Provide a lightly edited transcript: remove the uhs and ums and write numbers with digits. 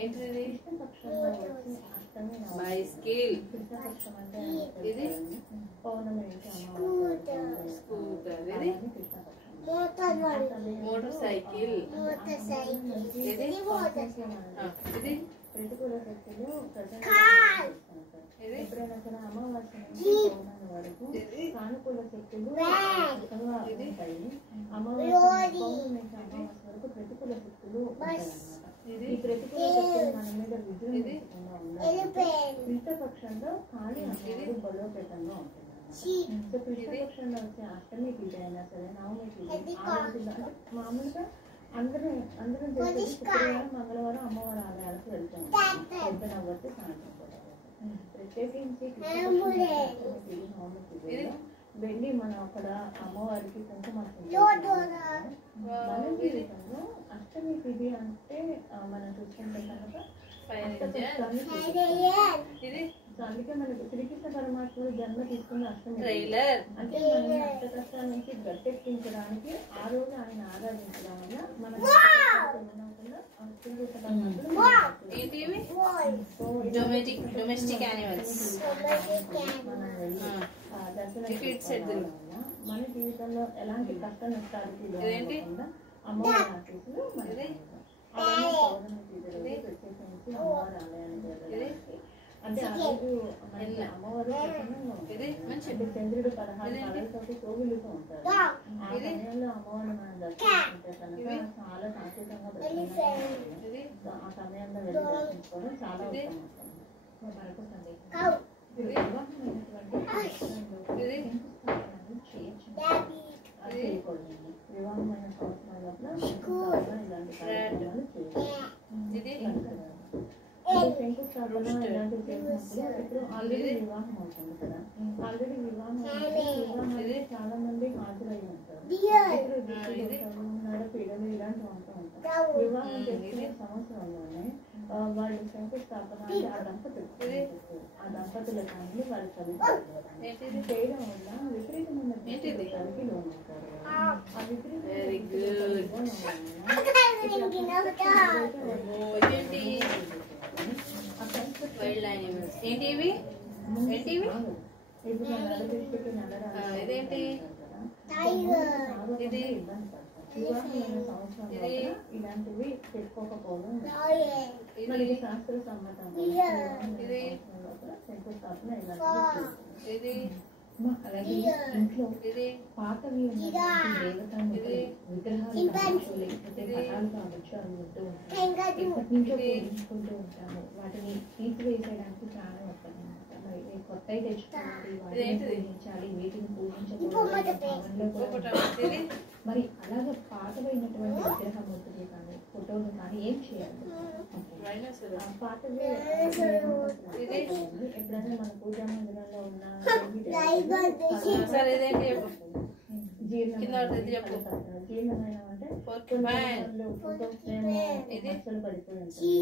ఏంటిది? బైస్కిల్. ఇది స్కూటర్. ఇది మోటార్ సైకిల్. ఇది ఇది ప్రతికూల శక్తులు ఎప్పుడైనా కూడా అమావాస్య నుంచి పౌర్ణమి వరకు సానుకూల శక్తులు ఉంటాయి. అమావాస్య పౌర్ణమి నుంచి అమావాస్య వరకు ప్రతికూల శక్తులు ఉంటాయి అన్నమాట. ఈ ప్రతికూల శక్తులు మన మీద విజృంభించకుండా ఉండాలి. కృష్ణపక్షంలో కాళీ అనేది బలోపేతంగా ఉంటుంది. సో కృష్ణపక్షంలో వచ్చే అష్టమి పూజ అయినా సరే, నవమి పూజ అంటే మామూలుగా అందరం చేసేది శుక్రవారం, మంగళవారం అమ్మవారి ఆలయాలకు వెళ్తాం. పొద్దున అవ్వచ్చు, సాయంత్రం కూడా ప్రత్యేకించి వెళ్ళి మనం అక్కడ అమ్మవారికి కుంకుమార్చన మన జీవితంలో అష్టమి తిథి అంటే మనం చూసుకుంటే కనుక అందుకే మనకు శ్రీకృష్ణ పరమాత్ముడు జన్మ తీసుకున్న అష్టమి. అంటే మన అష్ట కష్టాల నుంచి గట్టెక్కించడానికి ఆ రోజు ఆయన ఆరాధించడం వల్ల మన శ్రీకృష్ణ పరమాత్ముడు మన జీవితంలో ఎలాంటి కష్ట నష్టాలకి లేకుండా అమ్మవారి ఆశీస్సులు ప్రత్యేకించి అమ్మవారి ఆలయానికి వెళ్ళడానికి. అంటే ఆ రోజు అమ్మవారు అంటే చంద్రుడు 16 కళలతోటి కోవిలుతూ ఉంటారు. ఆ సమయంలో అమ్మవారిని మనం దర్శించుకుంటే కనుక చాలా శాశ్వతంగా బ్రతికింది. ఆ సమయంలో వెళ్ళి దర్శించుకోవడం చాలా ఉత్తమం. మనకు సందేహం చేయకూడదు. వివాహమైన సంవత్సరాల లోపల ఇలాంటి కార్యక్రమాలు చేయకూడదు. శంకుస్థాపన ఇలాంటివి చేసినప్పుడు ఇప్పుడు ఆల్రెడీ వివాహం అవుతుంది కదా. ఆల్రెడీ వివాహం చాలా మంది హాజరై ఉంటారు. నడపీడలు ఇలాంటివి అంటూ ఉంటారు. వివాహం చేసిన సంవత్సరంలోనే వాళ్ళు శంకుస్థాపన అంటే ఆ దంపతుల కానీ వాళ్ళు చదువుతారు. చేయడం వల్ల విపరీతమైన కలిగి లోనవుతారు. ఆ ఏంటివి? ఇదేంటి? ఇది ఇలాంటివి పెట్టుకోకపోవడం శాస్త్ర సమ్మతం. శంకుస్థాపన ఇలాంటివి. అలాగే ఇంట్లో పాతవి విగ్రహాలు కావచ్చు, లేకపోతే పటాలు కావచ్చు, అవి ఉంటూ ఉంటాయి. ఎప్పటి నుంచో పూజించుకుంటూ ఉంటాము. వాటిని తీసివేసేయడానికి చాలా వస్తుంది అనమాట. మరి కొత్తవి తెచ్చుకోవాలి, వాటిని పూజించాలి, వీటిని పూజించకూడదు. మరి అలాగే పాతమైనటువంటి విగ్రహం ఉంటుంది కానీ, ఫోటోలు కానీ ఏం చేయాలి? పాతవి ఎప్పుడైనా మన పూజా మందిరంలో ఉన్న జీర్ణమైన అంటే ఫోటోస్ పడిపోయి ఉంటాయి.